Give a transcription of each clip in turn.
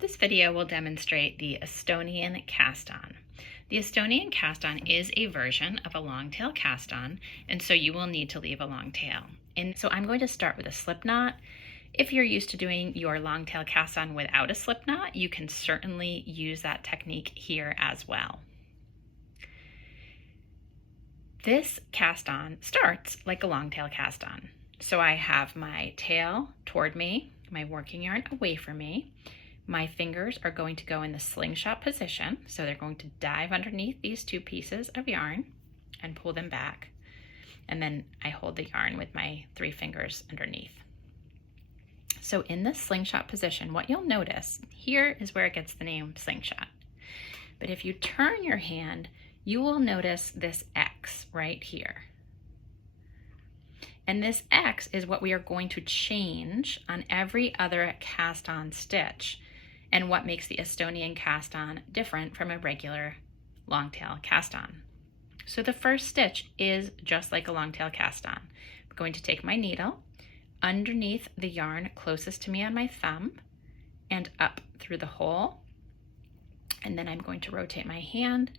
This video will demonstrate the Estonian Cast On. The Estonian Cast On is a version of a longtail cast on, and so you will need to leave a long tail. And so I'm going to start with a slip knot. If you're used to doing your longtail cast on without a slip knot, you can certainly use that technique here as well. This cast on starts like a longtail cast on. So I have my tail toward me, my working yarn away from me. My fingers are going to go in the slingshot position, so they're going to dive underneath these two pieces of yarn and pull them back. And then I hold the yarn with my 3 fingers underneath. So in this slingshot position, what you'll notice, here is where it gets the name slingshot. But if you turn your hand, you will notice this X right here. And this X is what we are going to change on every other cast on stitch, and what makes the Estonian cast on different from a regular longtail cast on. So the first stitch is just like a longtail cast on. I'm going to take my needle underneath the yarn closest to me on my thumb and up through the hole. And then I'm going to rotate my hand,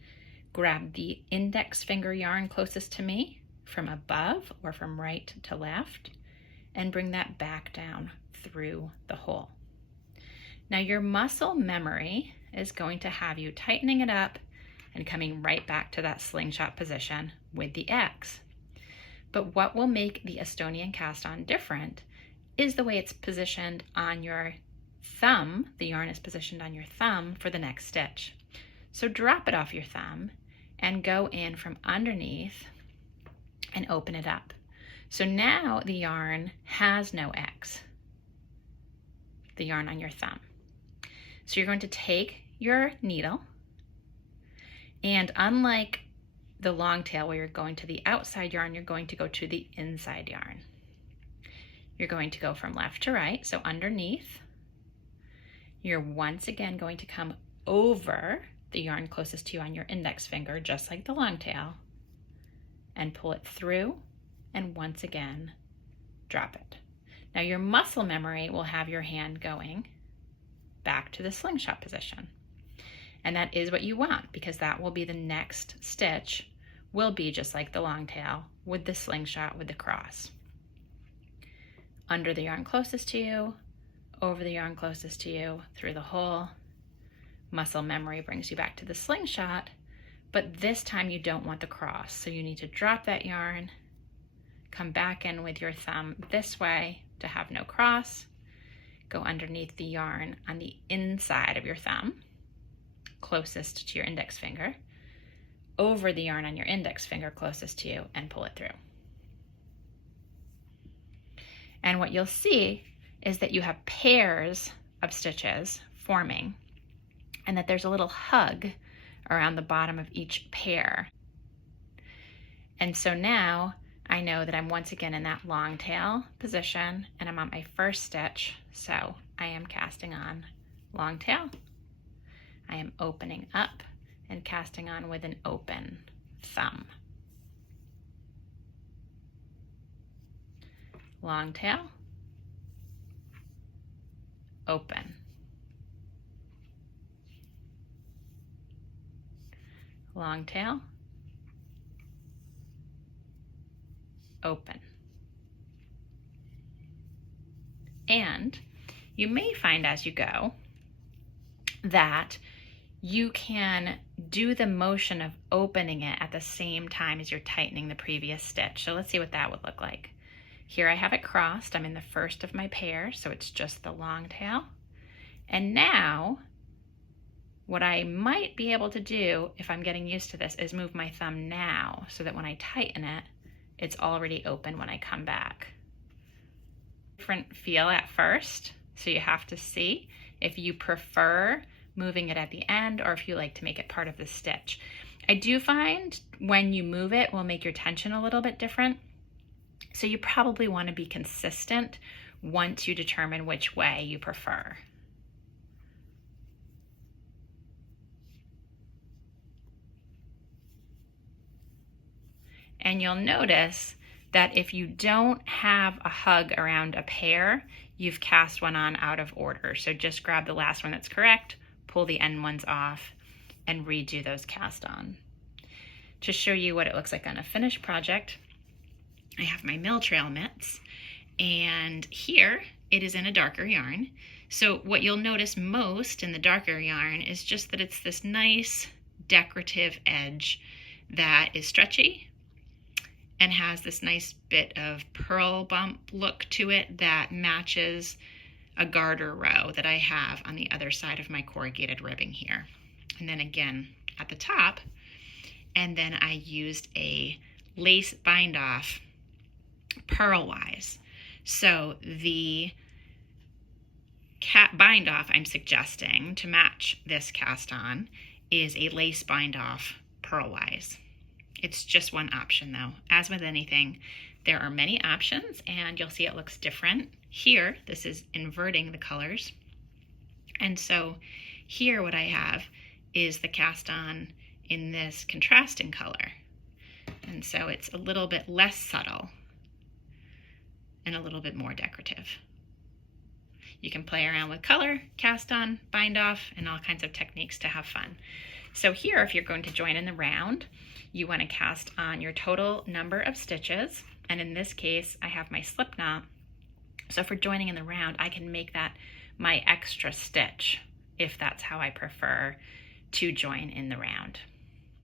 grab the index finger yarn closest to me from above or from right to left, and bring that back down through the hole. Now your muscle memory is going to have you tightening it up and coming right back to that slingshot position with the X. But what will make the Estonian cast on different is the way it's positioned on your thumb. The yarn is positioned on your thumb for the next stitch. So drop it off your thumb and go in from underneath and open it up. So now the yarn has no X, the yarn on your thumb. So you're going to take your needle, and unlike the long tail where you're going to the outside yarn, you're going to go to the inside yarn. You're going to go from left to right, so underneath. You're once again going to come over the yarn closest to you on your index finger, just like the long tail, and pull it through, and once again, drop it. Now your muscle memory will have your hand going back to the slingshot position. And that is what you want, because that will be the next stitch, will be just like the long tail with the slingshot with the cross. Under the yarn closest to you, over the yarn closest to you, through the hole. Muscle memory brings you back to the slingshot, but this time you don't want the cross. So you need to drop that yarn, come back in with your thumb this way to have no cross, go underneath the yarn on the inside of your thumb, closest to your index finger, over the yarn on your index finger closest to you, and pull it through. And what you'll see is that you have pairs of stitches forming, and that there's a little hug around the bottom of each pair. And so now I know that I'm once again in that long tail position, and I'm on my first stitch, so I am casting on long tail. I am opening up and casting on with an open thumb. Long tail, open. Long tail, open. And you may find as you go that you can do the motion of opening it at the same time as you're tightening the previous stitch. So let's see what that would look like. Here I have it crossed. I'm in the first of my pair, so it's just the long tail. And now what I might be able to do, if I'm getting used to this, is move my thumb now so that when I tighten it, it's already open when I come back. Different feel at first, so you have to see if you prefer moving it at the end or if you like to make it part of the stitch. I do find when you move it will make your tension a little bit different, so you probably want to be consistent once you determine which way you prefer. And you'll notice that if you don't have a hug around a pair, you've cast one on out of order. So just grab the last one that's correct, pull the end ones off, and redo those cast on. To show you what it looks like on a finished project, I have my mill trail mitts, and here it is in a darker yarn. So what you'll notice most in the darker yarn is just that it's this nice decorative edge that is stretchy and has this nice bit of purl bump look to it that matches a garter row that I have on the other side of my corrugated ribbing here. And then again at the top, and then I used a lace bind off purlwise. So the bind off I'm suggesting to match this cast on is a lace bind off purlwise. It's just one option though. As with anything, there are many options, and you'll see it looks different. Here, this is inverting the colors. And so here what I have is the cast on in this contrasting color. And so it's a little bit less subtle and a little bit more decorative. You can play around with color, cast on, bind off, and all kinds of techniques to have fun. So here, if you're going to join in the round, you want to cast on your total number of stitches. And in this case, I have my slip knot. So for joining in the round, I can make that my extra stitch if that's how I prefer to join in the round.